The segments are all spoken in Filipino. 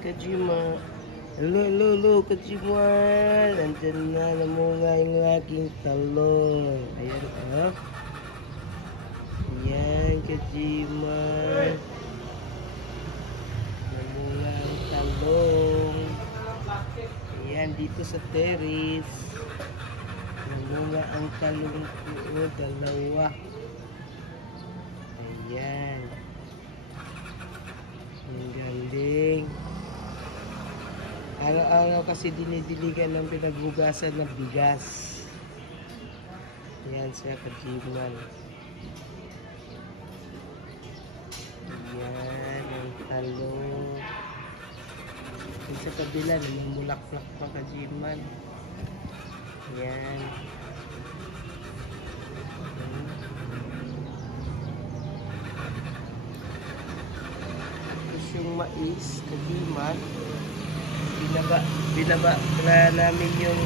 Kajima. Hello, Kajima. Nandyan na namunga yung aking talong. Ayan, oh. Ayan, Kajima. Namunga ang talong. Ayan, dito sa terrace. Namunga ang talong ko, dalawa. Ayan. Ang galing. Araw-araw kasi dinidiligan ng pinaghugasan ng bigas. Ayan siya, Kajiman. Ayan, ang talong. At sa kabila, namumulaklak pa, Kajiman. Ayan. Tapos yung mais, Kajiman. Binaba na namin yung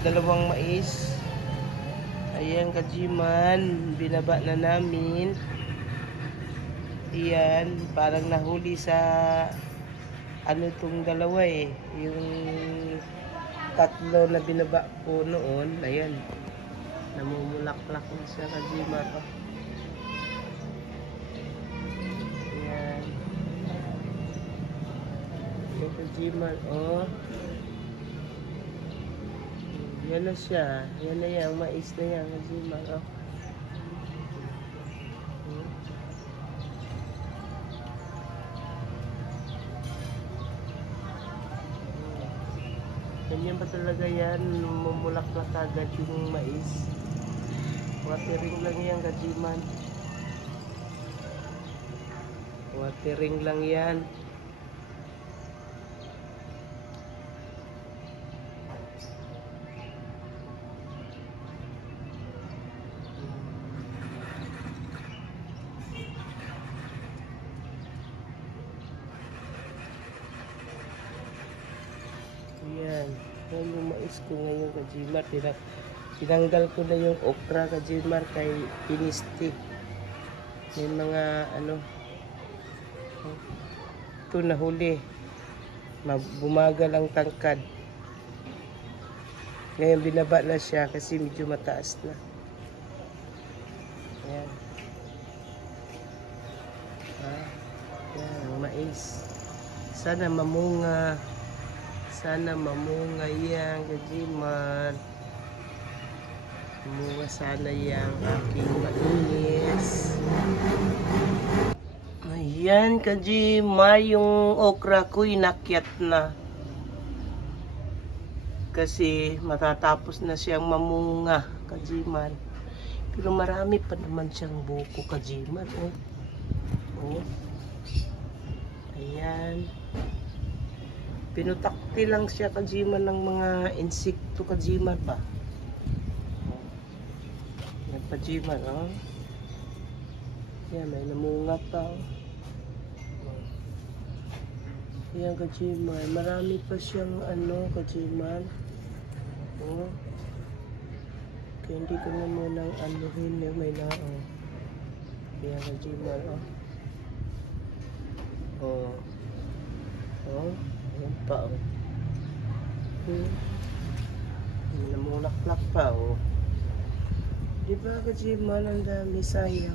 dalawang mais. Ayan, Kajiman. Binaba na namin. Ayan, parang nahuli sa ano itong dalawa eh. Yung tatlo na binaba ko noon. Ayan. Namumulaklak na siya, Kajiman. Oh. Ayan. Yung Kajiman, oh. Yan na siya. Yan na yan. Mais na yan, Kajiman. Oh. Ganyan ba talaga yan? Mamulaklak agad yung mais. Watering lang yan, Kajiman. Watering lang yan. Ayan. Yan yung mais ko ngayon, Kajimar. Tinanggal ko na yung okra, Kajimar, kay pinisti. May mga ano. Ito nahuli. Bumagal ang tangkad. Ngayon binaba na siya kasi medyo mataas na. Ayan. Ayan, ang mais. Sana mamunga. Sana mamunga yan, Kajimar. Mamunga sana yang aking mais. Ayan, Kajimar, yung okra ko inakyat na. Kasi matatapos na siyang mamunga, Kajimar. Pero marami pa naman siyang buko, Kajimar. Oh. Oh. Ayan. Pinutakti lang siya, Kajimar, ng mga insekto, Kajimar pa. Yan, Kajimar, oh. Yan, may namunga pa, oh. Yan, Kajimar. Marami pa siyang ano, Kajimar. Oh. Kaya hindi ko na munang anuhin, may na, oh. Yan, Kajimar, oh. Oh. Oh. Ayan pa, oh. Namulaklak pa, oh. Diba, Kajimar, ang dami, sayang.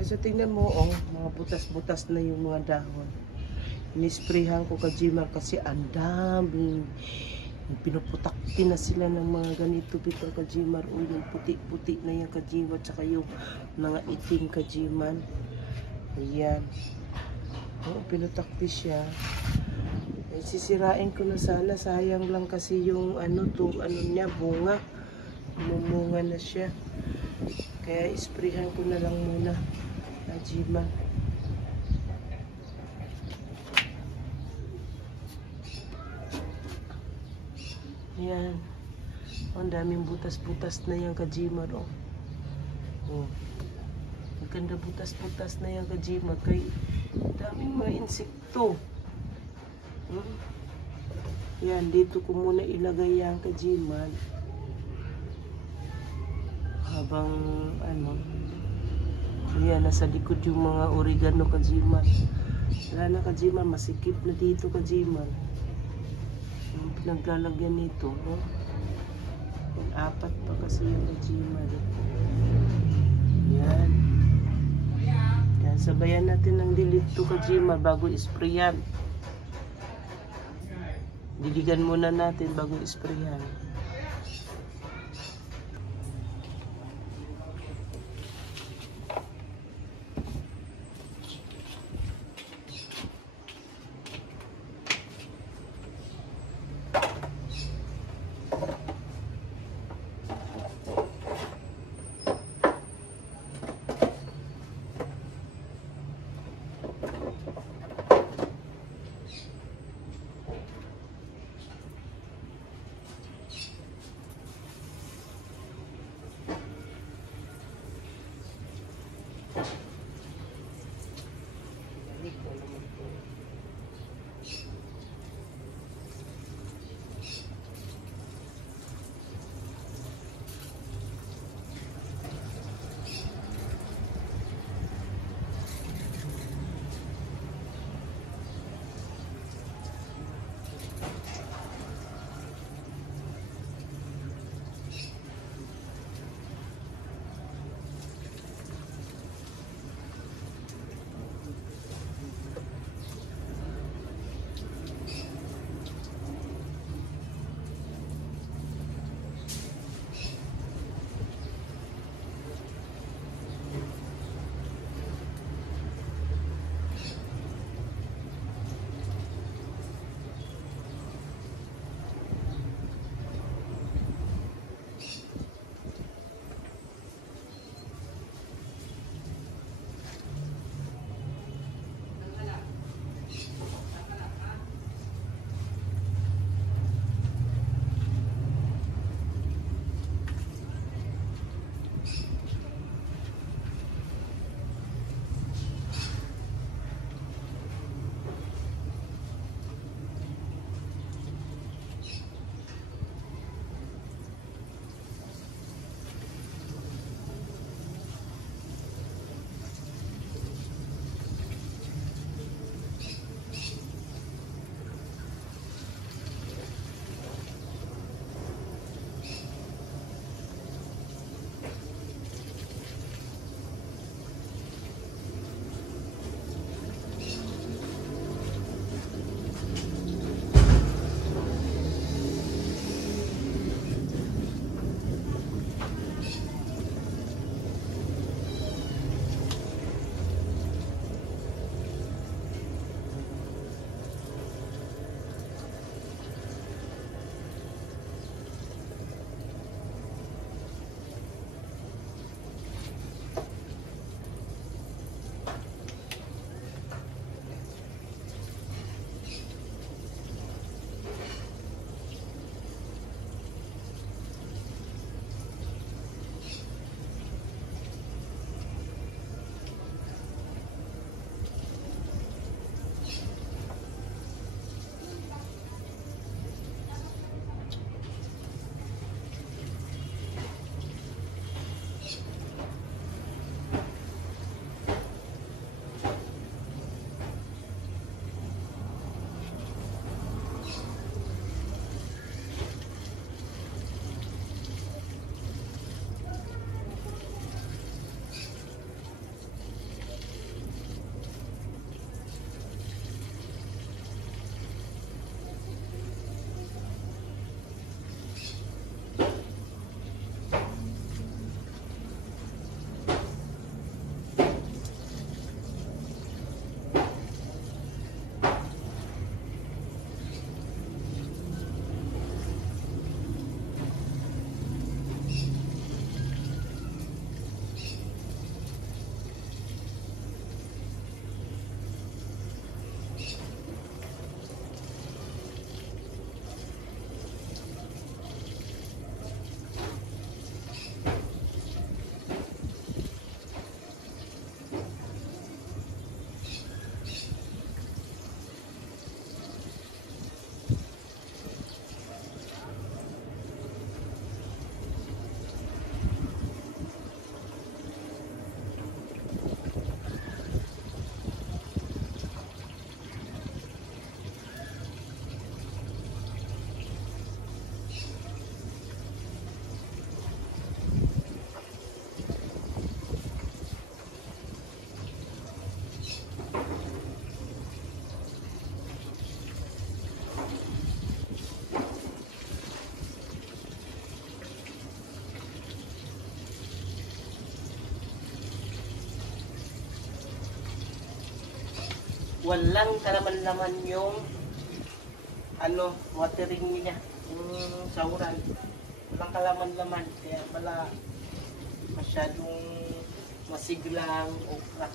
Kasi tingnan mo, oh, mga butas-butas na yung mga dahon. Inisprayhan ko, Kajimar, kasi ang daming pinuputakti na sila ng mga ganito, bito, Kajimar. O, yung puti-puti na yan, Kajimar, tsaka yung mga itim, Kajimar. Ayan. Oh, pinutakti siya. Sisirain ko na sana, sayang lang kasi yung ano to, ano niya, bunga. Mumunga na siya. Kaya isprayhan ko na lang muna, Kajimar. Ayan. Ang daming butas-butas na yan, Kajimar, oh. Oh. Maganda butas-butas na yan, Kajimar. Kay daming mga insekto. Yan, dito ko muna ilagay yan, Kajimar. Habang ano, yan, nasa likod yung mga oregano, Kajimar. Wala na Kajiman, masikip na dito Kajiman. Ang pinaglalagyan nito, no? Kung apat pa kasi yung Kajiman. Yan. Yan, sabayan natin ng delete to Kajiman bago isprayan. Diligan muna natin bago isprayan. walang kalaman-laman yung ano, watering niya, yung sauran. Walang kalaman-laman, kaya pala masyadong masiglang okra.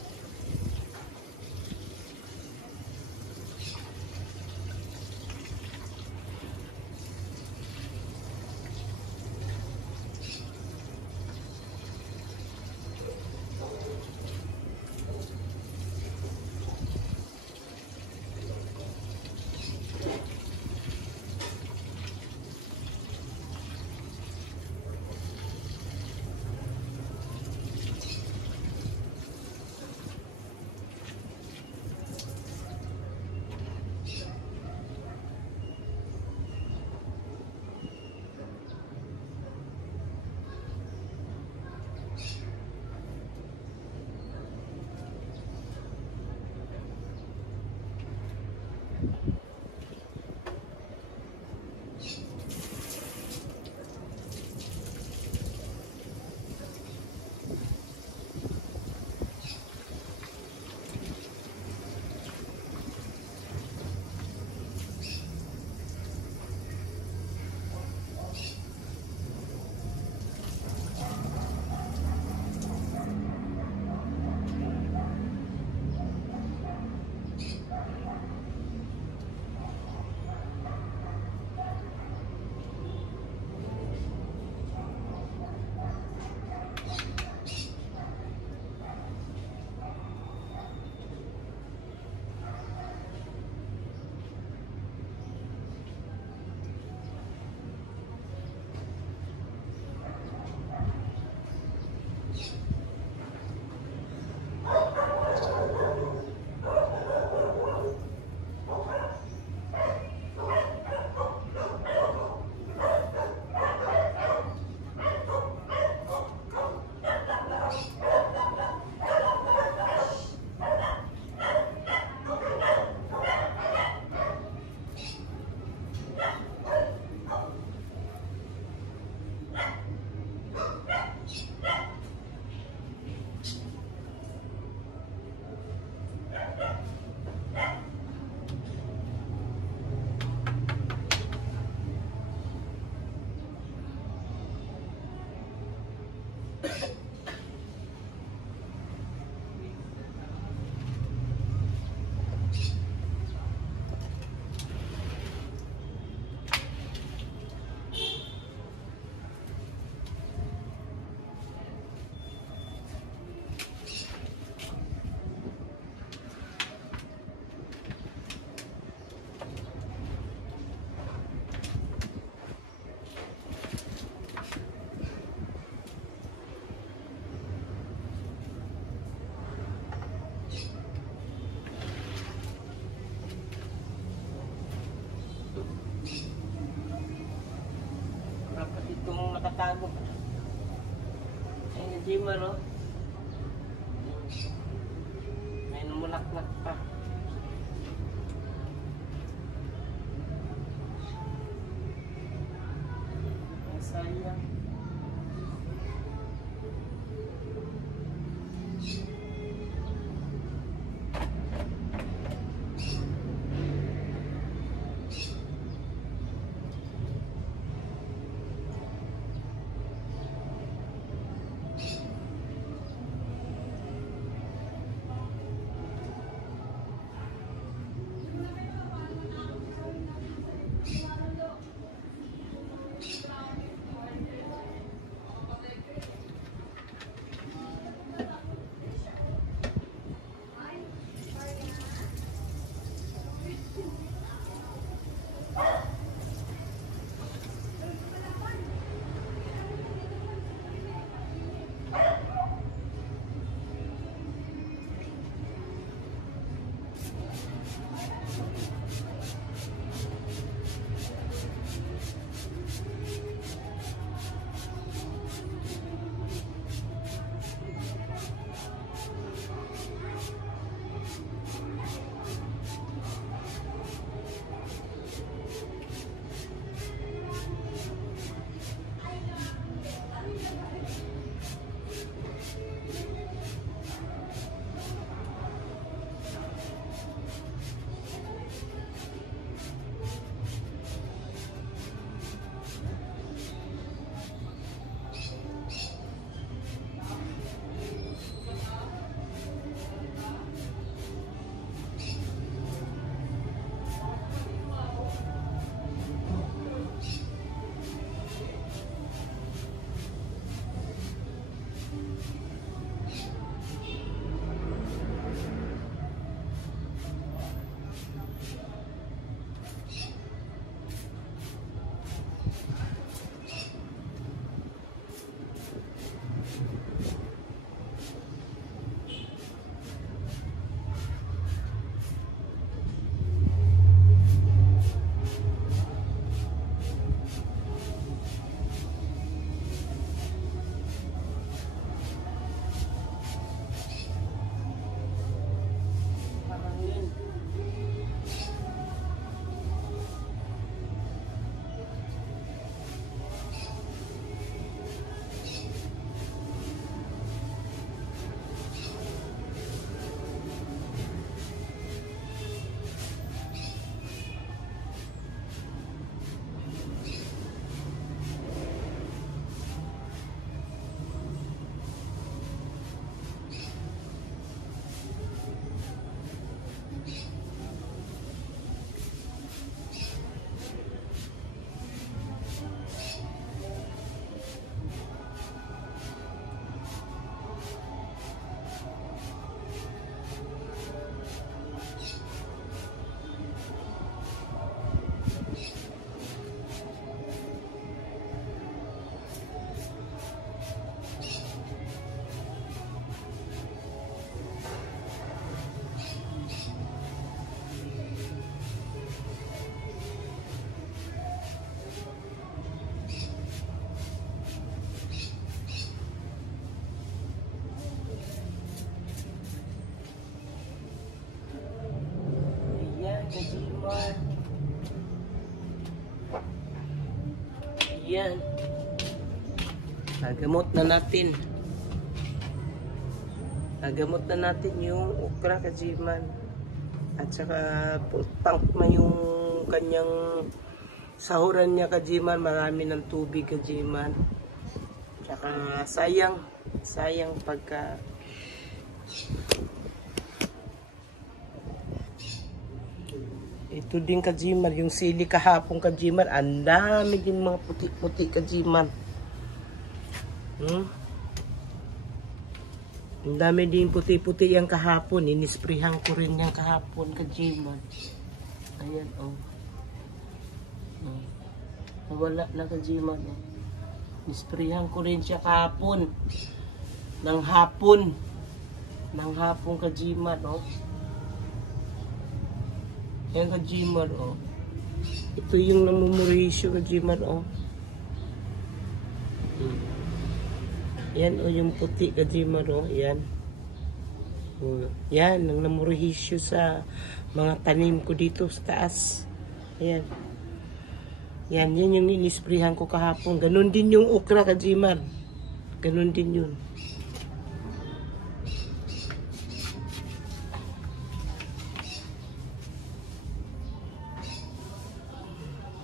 Dapat itong nakatago. Ayun, di mo, no? May namulaklak pa. Ang sayang. Yan. Nagamot na natin. Nagamot na natin yung okra kajiman. At saka pangma yung kanyang sahuran niya kajiman. Marami ng tubig kajiman. Tsaka sayang pagka ito din kajiman, yung sili kahapon kajiman, ang dami din mga puti-puti kajiman. Ang dami din puti-puti yung kahapon, inisprihan ko rin yung kahapon kajiman. Ayan nawala na kajiman. Inisprihan ko rin siya kahapon. Ng hapon kajiman. Ayan kajiman, ito yung namumurisyo kajiman, Yan, yung puti kajiman, yan. Yan, ang namumurisyo sa mga tanim ko dito sa taas. Ayan. Yan yung inisprihan ko kahapon. Ganon din yung okra kajiman. Ganon din yun.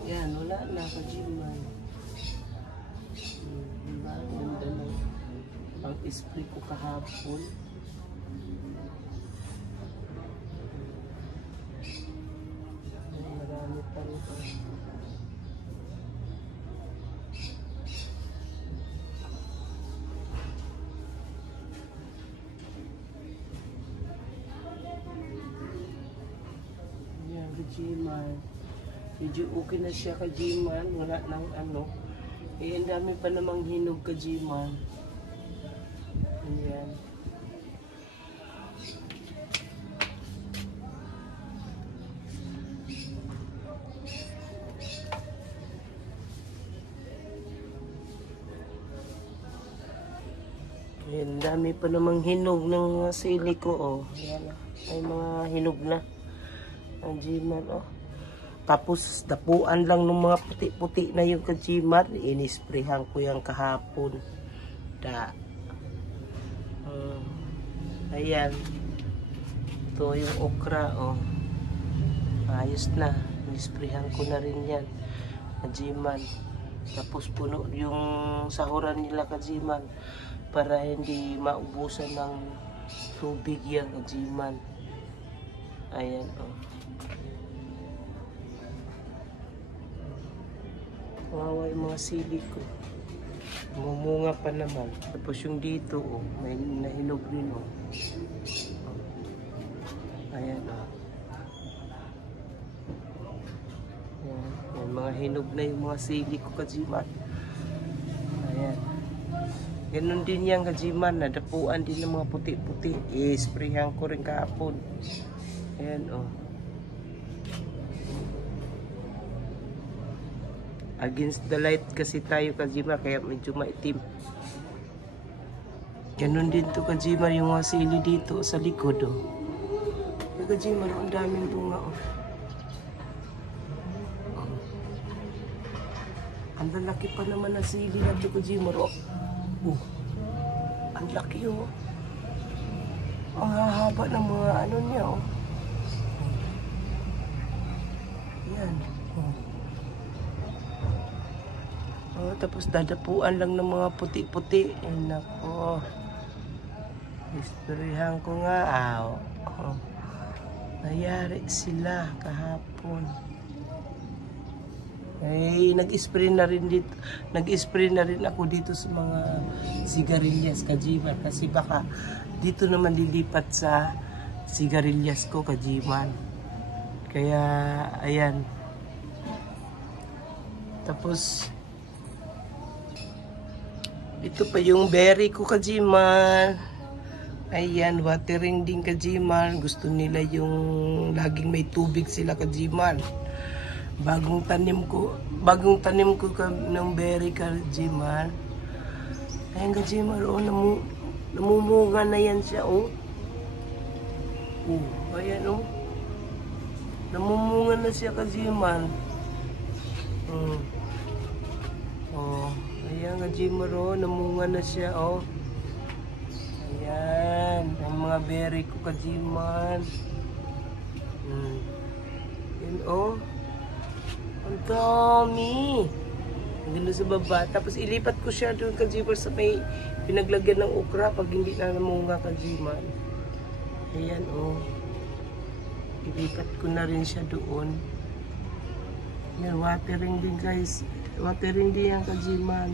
Yan, wala na kajiman. Ganda na ang spray ko kahapon. Marami pa rin. Yan, kajiman. Medyo okay na siya kajiman, wala nang ang dami pa namang hinog kajiman. Ayan. Ayan, dami pa namang hinog ng sili ko, Ayan, may mga hinog na kajiman, Tapos, dapuan lang ng mga puti-puti na yung kajiman. Inisprehan ko yung kahapon. Ayan. Ito yung okra, Ayos na. Inisprehan ko na rin yan. Kajiman. Tapos, puno yung sahuran nila kajiman. Para hindi maubusan ng tubig yung kajiman. Ayan, Kawawa yung mga sili ko. Mumunga pa naman. Tapos yung dito, may nahinog din, Ayan, Ayan, mga hinog na yung mga sili ko kajiman. Ayan. Ganun din yung kajiman. Nadapuan din ng mga puti-puti. I-sprayhan ko rin kahapon. Ayan, Against the light kasi tayo kajiman, kaya medyo maitim. Ganun din to kajiman yung mga sili dito sa likod, Yung kajiman, ang daming bunga, Ang lalaki pa naman ng sili na to kajiman, Ang laki, Ang hahaba ng mga niya, Yan, tapos dadapuan lang ng mga puti-puti. Nako. Istoryahan ko nga. Nayari sila kahapon. Nag-spray na rin dito. Nag-spray na rin ako dito sa mga sigarilyas kajiman. Kasi baka dito naman lilipat sa sigarilyas ko kajiman. Kaya, ayan. Tapos, ito pa yung berry ko kajiman. Ayan, watering din kajiman. Gusto nila yung laging may tubig sila kajiman. Bagong tanim ko ng berry kajiman. Ayan kajiman, namumunga na yan siya, Ayan, Namumunga na siya Kajimar. Oh, ayan Kajimar oh, namunga na siya oh. Ayan, ang mga berry ko Kajimar. Yan oh. Ang dami. Doon sa baba. Tapos ilipat ko siya doon Kajimar sa may pinaglagyan ng okra pag hindi na namunga Kajimar. Ayan oh. Ilipat ko na rin siya doon. Yan, watering din guys. Watering din yan Kajimar.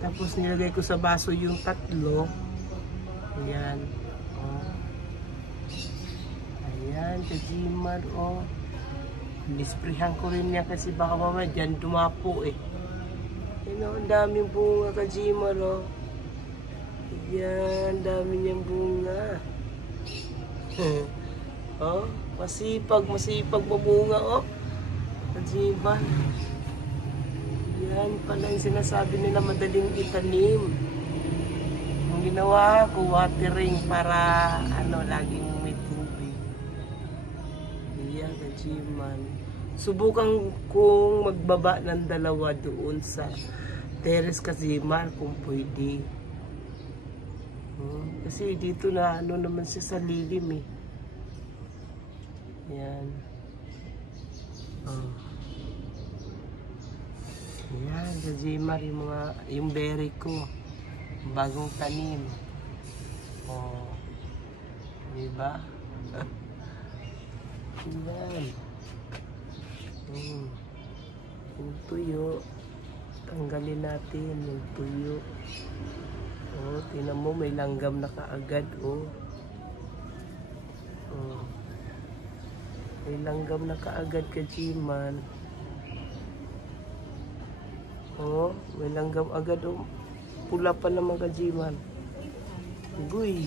Tapos nilagay ko sa baso yung 3. Ayan. Oh. Ayan, Kajimar oh. Nisprihan ko rin yan kasi baka mamaya dyan dumapo eh. Yan oh, ang daming bunga Kajimar oh. Ayan, dami niyang bunga. Oh, masipag mamunga oh. Kajimar. Yan pala yung sinasabi nila madaling itanim. Ang ginawa ko, watering para ano, laging may tubig. Yan, Kajimar. Subukan kong magbaba ng 2 doon sa terrace Kajimar kung pwede. Kasi dito na ano naman siya sa lilim eh. Yan. Oh. Yan, Kajimar, yung berry ko. Bagong tanim. Oh. Diba? Yan. Yung tuyo. Tanggalin natin yung tuyo. Oh, tingnan mo, may langgam na kaagad, oh. Oh. May langgam na kaagad Kajimar. Oh, may langgam agad oh. Pula pa naman Kajimar. Guy.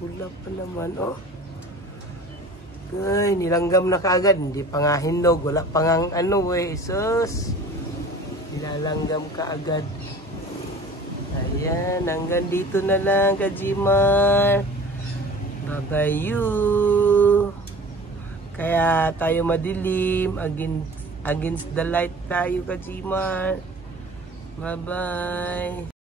Pula pa naman oh. Guy, nilanggam na kaagad. Hindi pa nga hinog. Wala pa nga ano eh. Sus. Nilalanggam kaagad. Ayan, hanggang dito na lang Kajimar. Bye-bye you. Kaya tayo madilim. Against the light tayo Kajimar. Bye-bye.